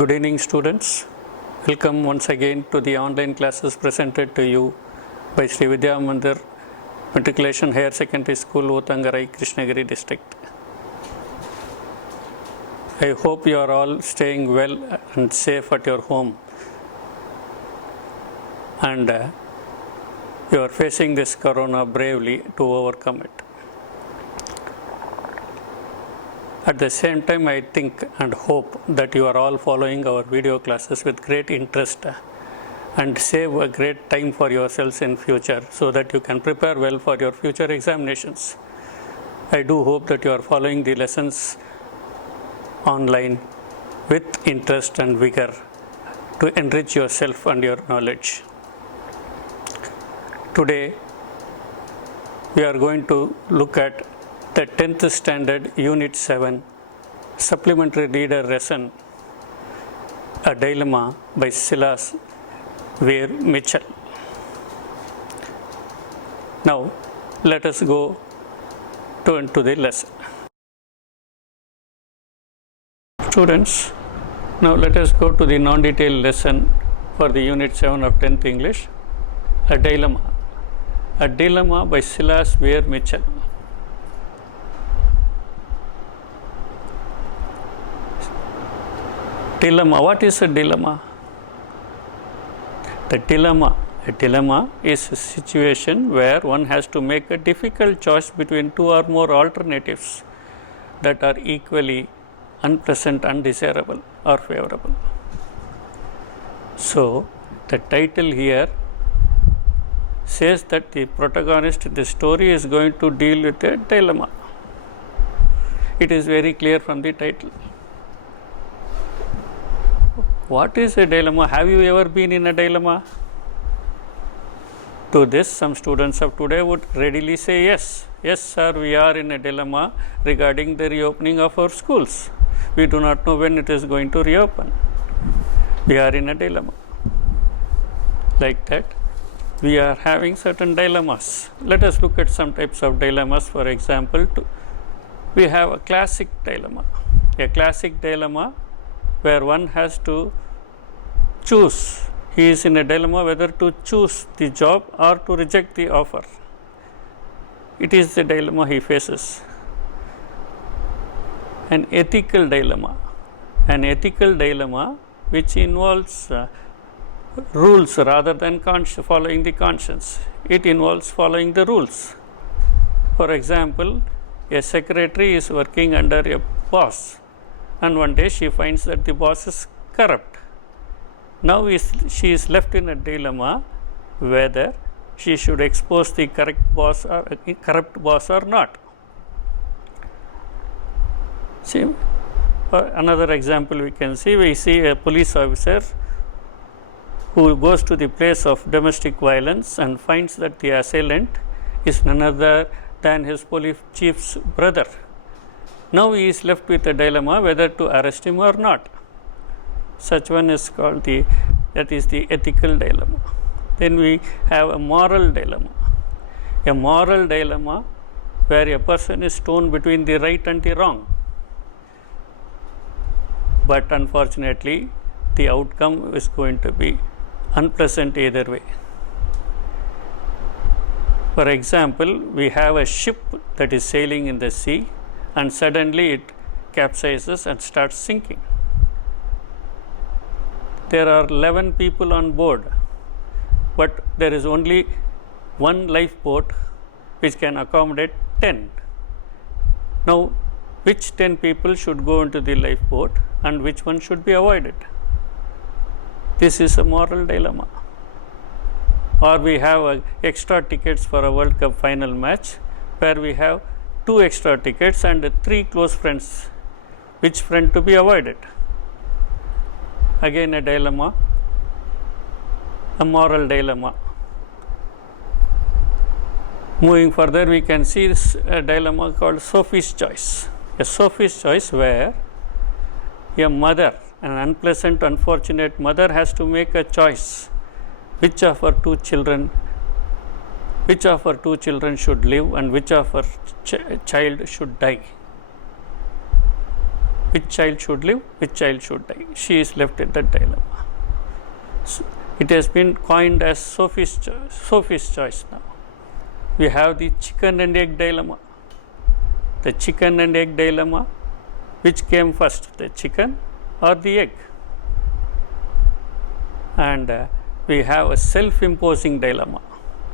Good evening, students. Welcome once again to the online classes presented to you by Sri Vidya Mandir Matriculation Higher Secondary School, Uttangarai, Krishnagiri district. I hope you are all staying well and safe at your home, and you are facing this corona bravely to overcome it. At the same time, I think and hope that you are all following our video classes with great interest and save a great time for yourselves in future so that you can prepare well for your future examinations. I do hope that you are following the lessons online with interest and vigor to enrich yourself and your knowledge. Today, we are going to look at the 10th Standard Unit 7 Supplementary Reader Lesson, A Dilemma by Silas Weir Mitchell. Now, let us go into the lesson. Students, now let us go to the non-detailed lesson for the Unit 7 of 10th English, A Dilemma. A Dilemma by Silas Weir Mitchell. Dilemma. What is a dilemma? A dilemma is a situation where one has to make a difficult choice between two or more alternatives that are equally unpleasant, undesirable, or favorable. So, the title here says that the protagonist in the story is going to deal with a dilemma. It is very clear from the title. What is a dilemma? Have you ever been in a dilemma? To this, some students of today would readily say yes. Yes, sir, we are in a dilemma regarding the reopening of our schools. We do not know when it is going to reopen. We are in a dilemma. Like that, we are having certain dilemmas. Let us look at some types of dilemmas. For example, we have a classic dilemma. A classic dilemma where one has to choose. He is in a dilemma whether to choose the job or to reject the offer. It is the dilemma he faces. An ethical dilemma. An ethical dilemma which involves rules rather than following the conscience. It involves following the rules. For example, a secretary is working under a boss, and one day she finds that the boss is corrupt. Now she is left in a dilemma whether she should expose the corrupt boss or not. See, another example we see a police officer who goes to the place of domestic violence and finds that the assailant is none other than his police chief's brother. Now he is left with a dilemma whether to arrest him or not. Such one is called the ethical dilemma. Then we have a moral dilemma. A moral dilemma where a person is torn between the right and the wrong. But unfortunately, the outcome is going to be unpleasant either way. For example, we have a ship that is sailing in the sea, and suddenly it capsizes and starts sinking. There are 11 people on board, but there is only one lifeboat which can accommodate 10. Now, which 10 people should go into the lifeboat and which one should be avoided? This is a moral dilemma. Or we have extra tickets for a World Cup final match where we have 2 extra tickets and 3 close friends. Which friend to be avoided? Again a dilemma, a moral dilemma. Moving further, we can see a dilemma called Sophie's choice. A Sophie's choice where a mother, an unpleasant, unfortunate mother, has to make a choice which of her two children should live and which of her child should die. which child should live, which child should die. She is left in that dilemma. So it has been coined as Sophie's choice now. We have the chicken and egg dilemma. The chicken and egg dilemma, which came first, the chicken or the egg? And we have a self-imposing dilemma.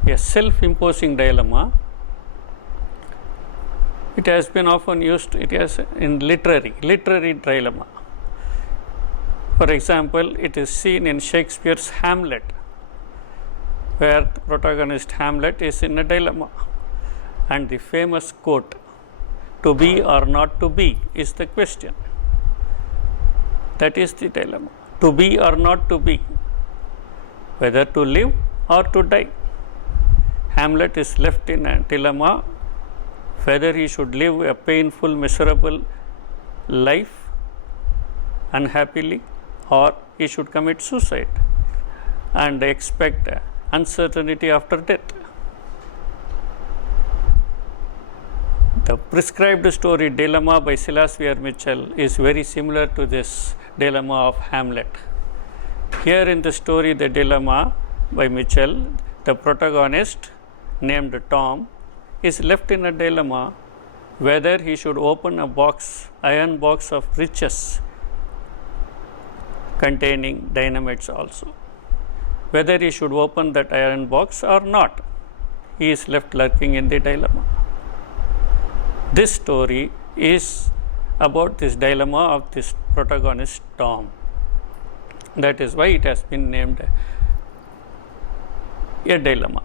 A self-imposing dilemma, it has been often used, it is in literary dilemma. For example, it is seen in Shakespeare's Hamlet, where the protagonist Hamlet is in a dilemma, and the famous quote, "To be or not to be," is the question. That is the dilemma. To be or not to be, whether to live or to die. Hamlet is left in a dilemma whether he should live a painful, miserable life unhappily, or he should commit suicide and expect uncertainty after death. The prescribed story dilemma by Silas Weir Mitchell is very similar to this dilemma of Hamlet. Here in the story, the dilemma by Mitchell, the protagonist named Tom is left in a dilemma whether he should open a iron box of riches containing dynamites also. Whether he should open that iron box or not, he is left lurking in the dilemma. This story is about this dilemma of this protagonist Tom. That is why it has been named a dilemma.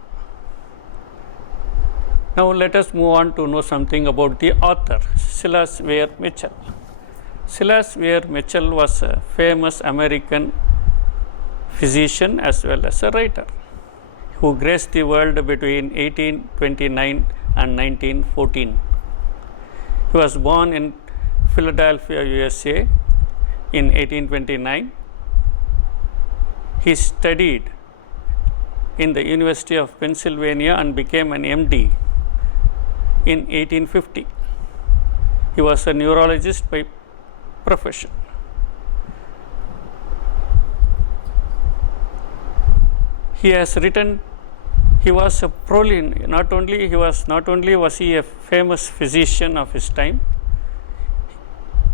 Now let us move on to know something about the author, Silas Weir Mitchell. Silas Weir Mitchell was a famous American physician as well as a writer who graced the world between 1829 and 1914. He was born in Philadelphia, USA in 1829. He studied in the University of Pennsylvania and became an MD in 1850. He was a neurologist by profession. He has written, he was a prolific, not only was he a famous physician of his time,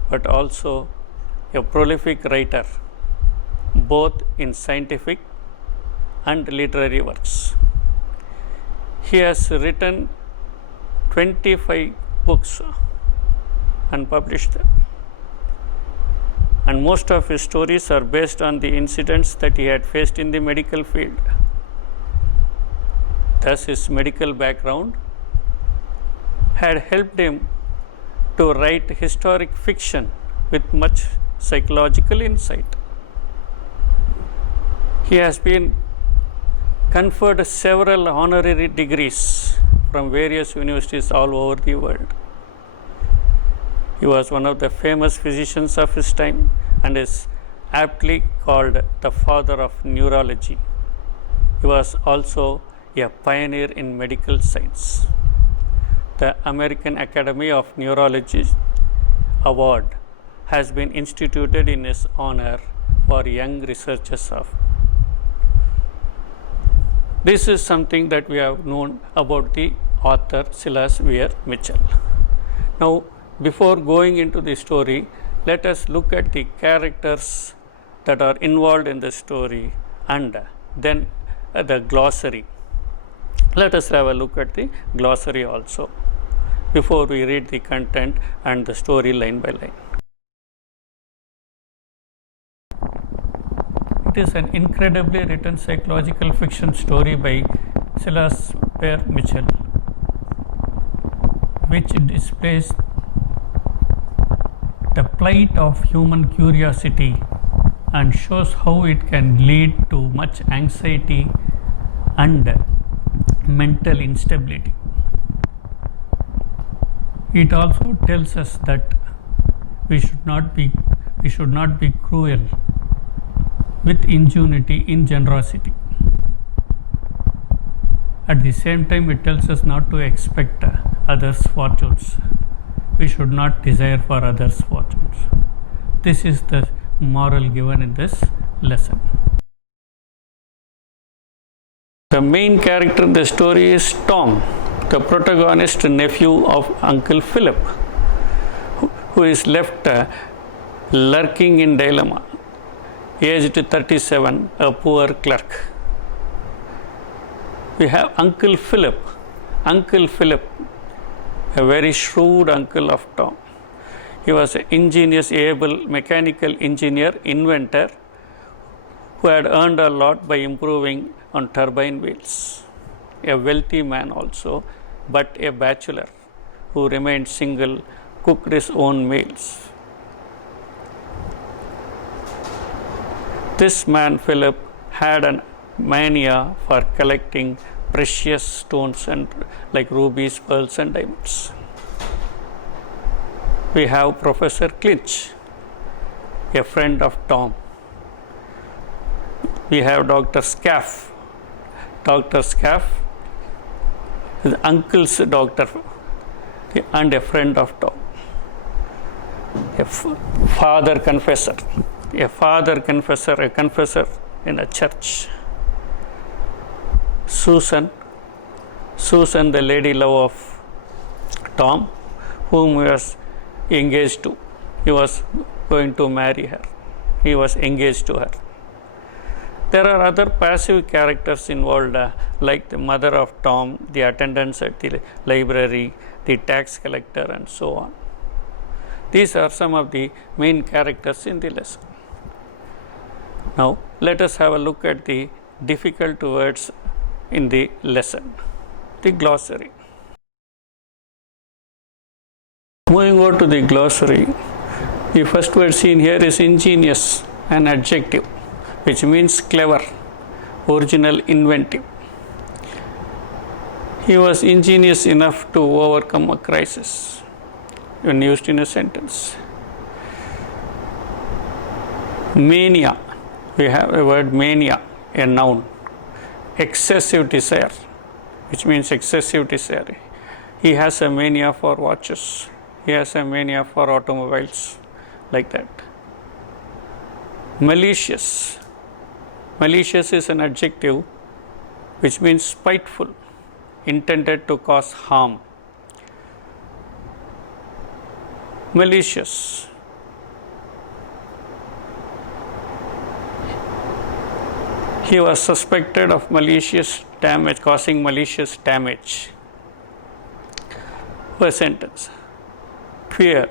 but also a prolific writer, both in scientific and literary works. He has written 25 books and published them. And most of his stories are based on the incidents that he had faced in the medical field. Thus, his medical background had helped him to write historic fiction with much psychological insight. He has been conferred several honorary degrees from various universities all over the world. He was one of the famous physicians of his time and is aptly called the father of neurology. He was also a pioneer in medical science. The American Academy of Neurology Award has been instituted in his honor for young researchers of. This is something that we have known about the author Silas Weir Mitchell. Now, before going into the story, let us look at the characters that are involved in the story and then the glossary. Let us have a look at the glossary also before we read the content and the story line by line. It is an incredibly written psychological fiction story by Silas Weir Mitchell, which displays the plight of human curiosity and shows how it can lead to much anxiety and mental instability. It also tells us that we should not be cruel with ingenuity in generosity. At the same time, it tells us not to expect others' fortunes. We should not desire for others' fortunes. This is the moral given in this lesson. The main character in the story is Tom, the protagonist nephew of Uncle Philip, who is left lurking in dilemma, aged 37, a poor clerk. We have Uncle Philip. Uncle Philip, a very shrewd uncle of Tom. He was an ingenious, able mechanical engineer, inventor, who had earned a lot by improving on turbine wheels. A wealthy man also, but a bachelor who remained single, cooked his own meals. This man, Philip, had a mania for collecting precious stones and like rubies, pearls, and diamonds. We have Professor Clinch, a friend of Tom. We have Dr. Scaff. Dr. Scaff is uncle's doctor and a friend of Tom. A father confessor, a confessor in a church. Susan, the lady love of Tom, whom he was engaged to. He was going to marry her. He was engaged to her. There are other passive characters involved, like the mother of Tom, the attendants at the library, the tax collector, and so on. These are some of the main characters in the lesson. Now, let us have a look at the difficult words in the lesson, the glossary. Moving on to the glossary, the first word seen here is ingenious, an adjective, which means clever, original, inventive. He was ingenious enough to overcome a crisis, when used in a sentence. Mania, we have a word mania, a noun. Excessive desire, which means excessive desire. He has a mania for watches. He has a mania for automobiles, like that. Malicious. Malicious is an adjective which means spiteful, intended to cause harm. Malicious. He was suspected of malicious damage, causing malicious damage. A sentence. Queer.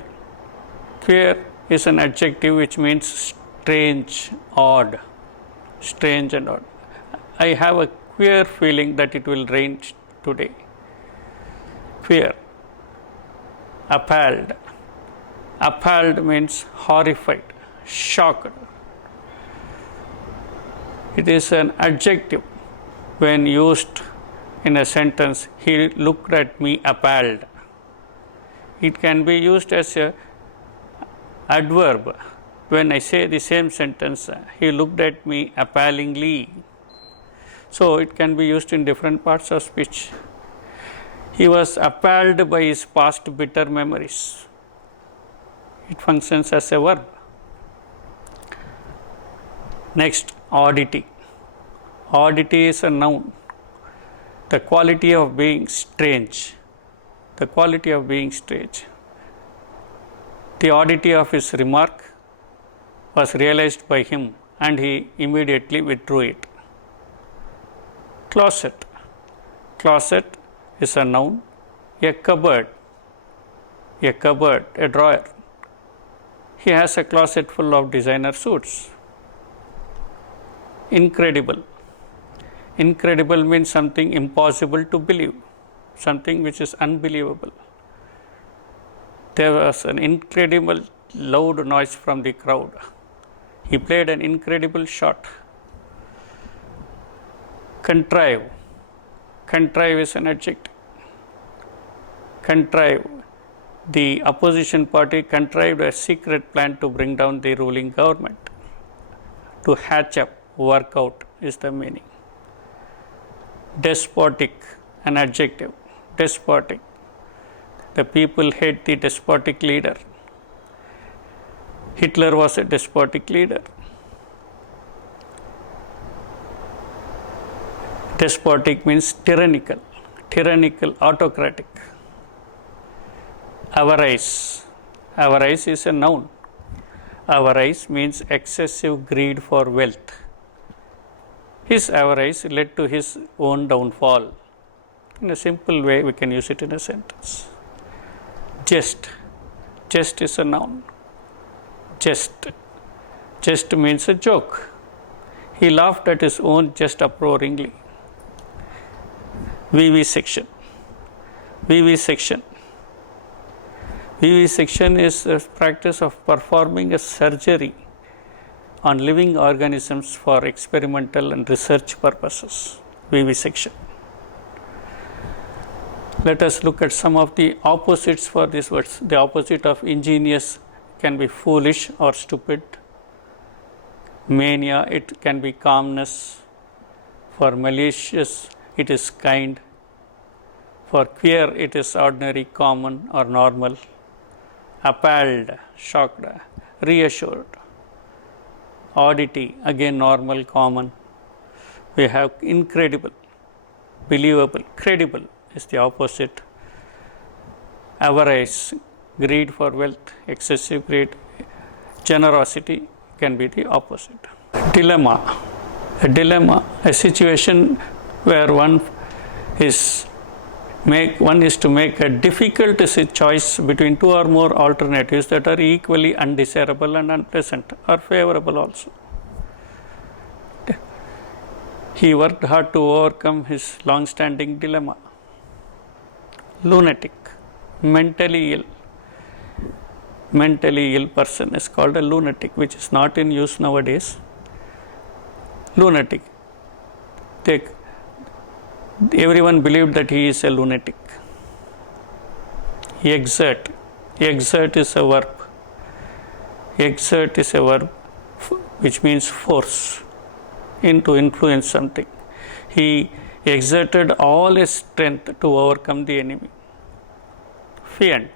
Queer is an adjective which means strange, odd. Strange and odd. I have a queer feeling that it will rain today. Queer. Appalled. Appalled means horrified, shocked. It is an adjective when used in a sentence. He looked at me appalled. It can be used as an adverb when I say the same sentence. He looked at me appallingly. So it can be used in different parts of speech. He was appalled by his past bitter memories. It functions as a verb. Next, oddity. Oddity is a noun. The quality of being strange. The quality of being strange. The oddity of his remark was realized by him and he immediately withdrew it. Closet. Closet is a noun. A cupboard. A cupboard, a drawer. He has a closet full of designer suits. Incredible. Incredible means something impossible to believe, something which is unbelievable. There was an incredible loud noise from the crowd. He played an incredible shot. Contrive. Contrive is an adjective. Contrive. The opposition party contrived a secret plan to bring down the ruling government. To hatch up, work out is the meaning. Despotic, an adjective. Despotic. The people hate the despotic leader. Hitler was a despotic leader. Despotic means tyrannical, autocratic. Avarice. Avarice is a noun. Avarice means excessive greed for wealth. His avarice led to his own downfall. In a simple way, we can use it in a sentence. Jest. Jest is a noun. Jest. Jest means a joke. He laughed at his own jest uproaringly. Vivisection. Vivisection. Vivisection is a practice of performing a surgery on living organisms for experimental and research purposes. Vivisection. Let us look at some of the opposites for these words. The opposite of ingenious can be foolish or stupid. Mania, it can be calmness. For malicious, it is kind. For queer, it is ordinary, common, or normal. Appalled, shocked, reassured. Oddity, again normal, common. We have incredible, believable, credible is the opposite. Avarice, greed for wealth, excessive greed. Generosity can be the opposite. Dilemma. A dilemma, a situation where one is to make a difficult choice between two or more alternatives that are equally undesirable and unpleasant, or favorable also. He worked hard to overcome his long-standing dilemma. Lunatic, mentally ill. Mentally ill person is called a lunatic, which is not in use nowadays. Lunatic. Everyone believed that he is a lunatic. Exert. Exert is a verb. Exert is a verb which means force, to influence something. He exerted all his strength to overcome the enemy. Fiend.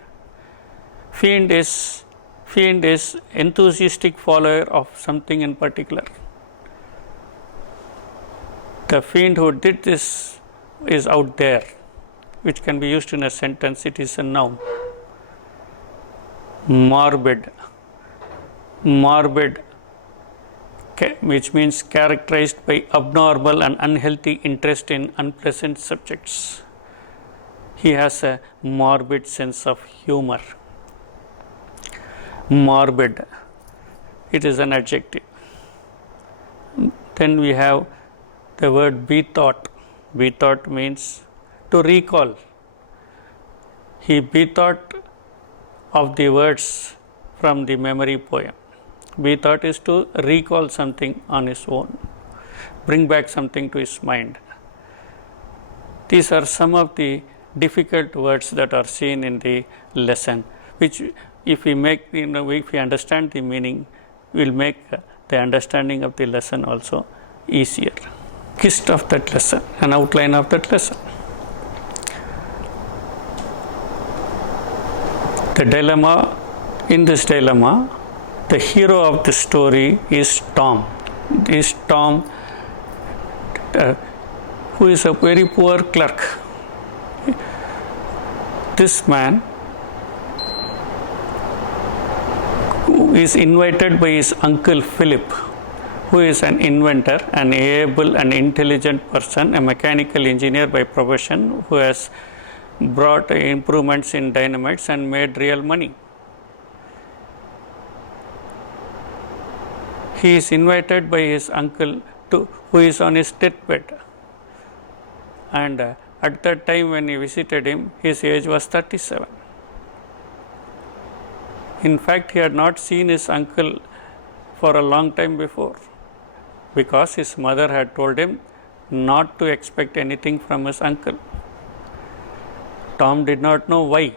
Fiend is enthusiastic follower of something in particular. The fiend who did this is out there, which can be used in a sentence. It is a noun. Morbid. Morbid, which means characterized by abnormal and unhealthy interest in unpleasant subjects. He has a morbid sense of humor. Morbid, it is an adjective. Then we have the word bethought. Bethought means to recall. He bethought of the words from the memory poem. Bethought is to recall something on his own, bring back something to his mind. These are some of the difficult words that are seen in the lesson, which if we understand the meaning, will make the understanding of the lesson also easier. Gist of that lesson, an outline of that lesson. The dilemma, in this dilemma, the hero of the story is Tom. This Tom, who is a very poor clerk. This man is invited by his uncle Philip, who is an inventor, an able and intelligent person, a mechanical engineer by profession, who has brought improvements in dynamites and made real money. He is invited by his uncle who is on his deathbed, and at that time when he visited him, his age was 37. In fact, he had not seen his uncle for a long time before, because his mother had told him not to expect anything from his uncle. Tom did not know why.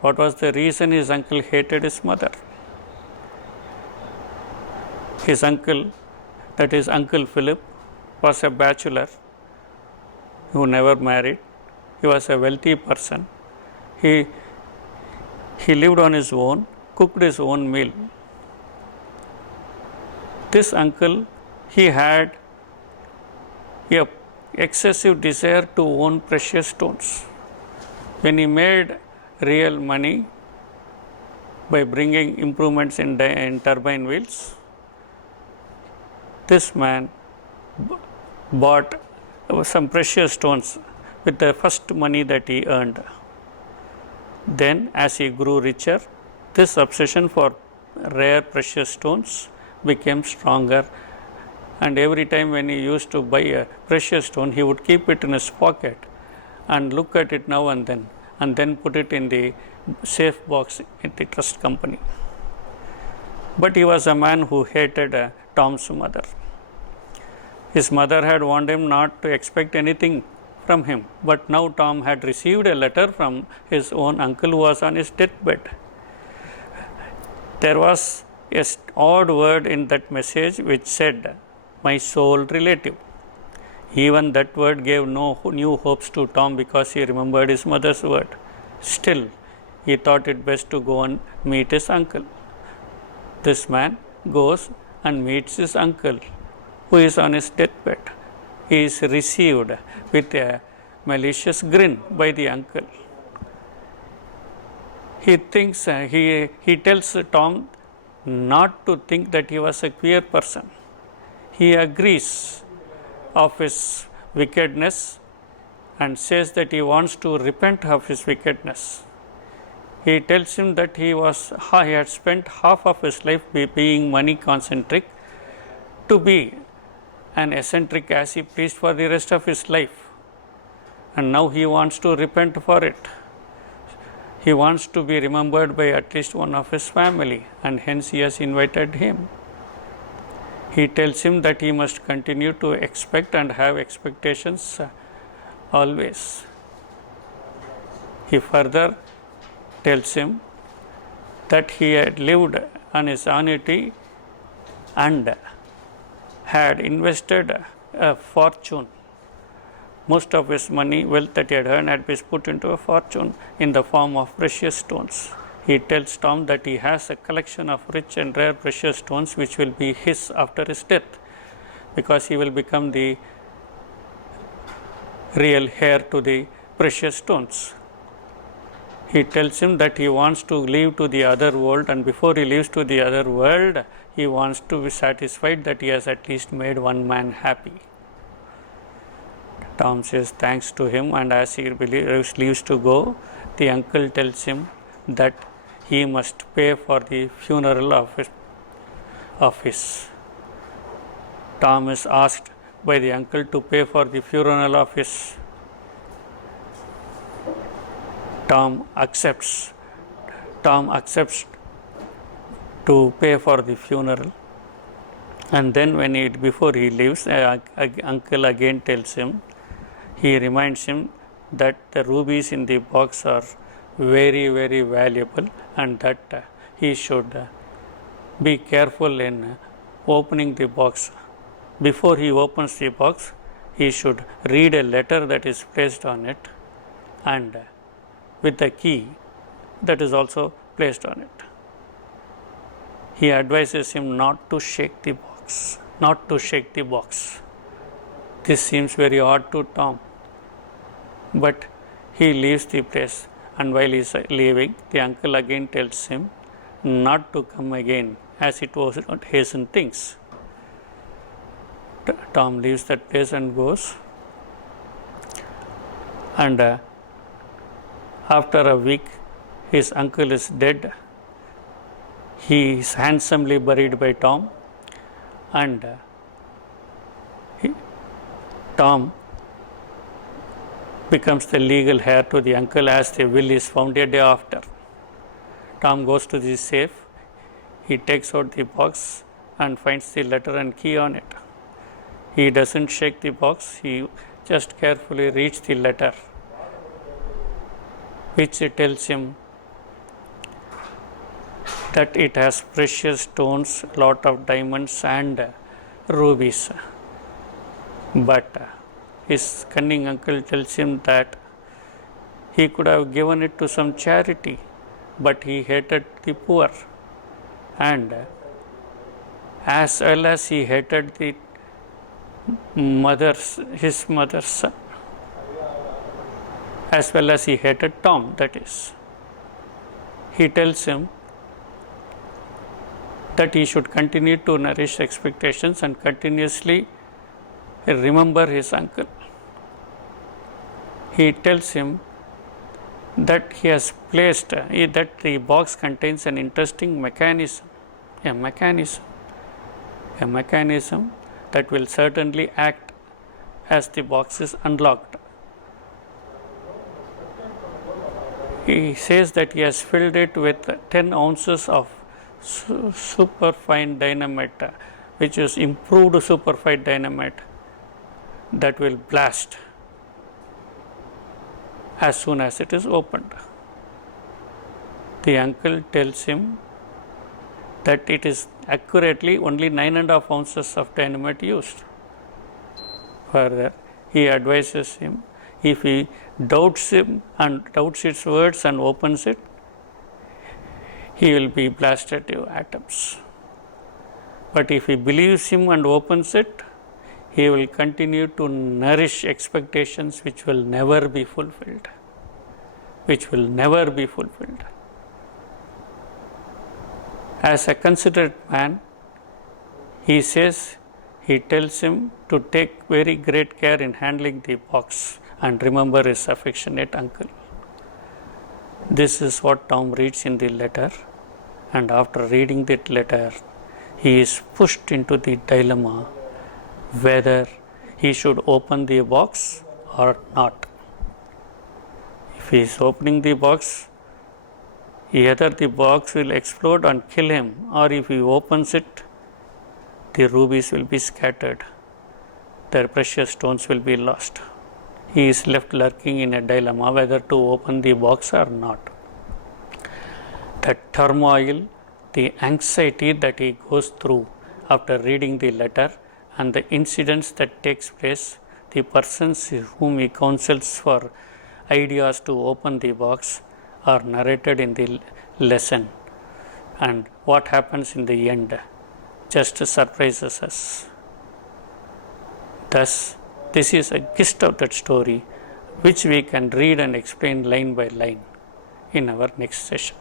What was the reason his uncle hated his mother? His uncle, that is Uncle Philip, was a bachelor who never married. He was a wealthy person. He lived on his own, cooked his own meal. This uncle, he had a excessive desire to own precious stones. When he made real money by bringing improvements in turbine wheels, this man bought some precious stones with the first money that he earned. Then as he grew richer, this obsession for rare precious stones became stronger, and every time when he used to buy a precious stone, he would keep it in his pocket and look at it now and then put it in the safe box in the trust company. But he was a man who hated Tom's mother. His mother had warned him not to expect anything from him, but now Tom had received a letter from his own uncle who was on his deathbed. There was an odd word in that message which said, "My sole relative." Even that word gave no new hopes to Tom because he remembered his mother's word. Still, he thought it best to go and meet his uncle. This man goes and meets his uncle who is on his deathbed. He is received with a malicious grin by the uncle. He thinks he tells Tom not to think that he was a queer person. He agrees of his wickedness and says that he wants to repent of his wickedness. He tells him that he had spent half of his life being money concentric to be an eccentric as he pleased for the rest of his life, and now he wants to repent for it. He wants to be remembered by at least one of his family, and hence he has invited him. He tells him that he must continue to expect and have expectations always. He further tells him that he had lived on his annuity and had invested a fortune. Most of his money, wealth that he had earned, had been put into a fortune in the form of precious stones. He tells Tom that he has a collection of rich and rare precious stones which will be his after his death, because he will become the real heir to the precious stones. He tells him that he wants to leave to the other world, and before he leaves to the other world, he wants to be satisfied that he has at least made one man happy. Tom says thanks to him, and as he leaves to go, the uncle tells him that he must pay for the funeral of his. Tom is asked by the uncle to pay for the funeral of his. Tom accepts to pay for the funeral, and then before he leaves, uncle again tells him, he reminds him that the rubies in the box are very, very valuable, and that he should be careful in opening the box. Before he opens the box, he should read a letter that is placed on it, and with the key that is also placed on it. He advises him not to shake the box. This seems very odd to Tom, but he leaves the place, and while he is leaving, the uncle again tells him not to come again, as it was not hasten things. Tom leaves that place and goes, and after a week, his uncle is dead. He is handsomely buried by Tom, and Tom becomes the legal heir to the uncle as the will is found a day after. Tom goes to the safe. He takes out the box and finds the letter and key on it. He doesn't shake the box. He just carefully reads the letter, which tells him that it has precious stones, lot of diamonds and rubies. But his cunning uncle tells him that he could have given it to some charity, but he hated the poor, and as well as he hated his mother's son, as well as he hated Tom, that is. He tells him that he should continue to nourish expectations and continuously remember his uncle. He tells him that he has placed that the box contains an interesting mechanism that will certainly act as the box is unlocked. He says that he has filled it with 10 ounces of superfine dynamite, which is improved superfine dynamite that will blast as soon as it is opened. The uncle tells him that it is accurately only 9.5 ounces of dynamite used. Further, he advises him, if he doubts him and doubts its words and opens it, he will be blasted to atoms. But if he believes him and opens it, he will continue to nourish expectations which will never be fulfilled. As a considerate man, he tells him to take very great care in handling the box and remember his affectionate uncle. This is what Tom reads in the letter, and after reading that letter, he is pushed into the dilemma whether he should open the box or not. If he is opening the box, either the box will explode and kill him, or if he opens it, the rubies will be scattered, their precious stones will be lost. He is left lurking in a dilemma whether to open the box or not. The turmoil, the anxiety that he goes through after reading the letter, and the incidents that takes place, the persons whom he counsels for ideas to open the box are narrated in the lesson, and what happens in the end just surprises us. Thus, this is a gist of that story, which we can read and explain line by line in our next session.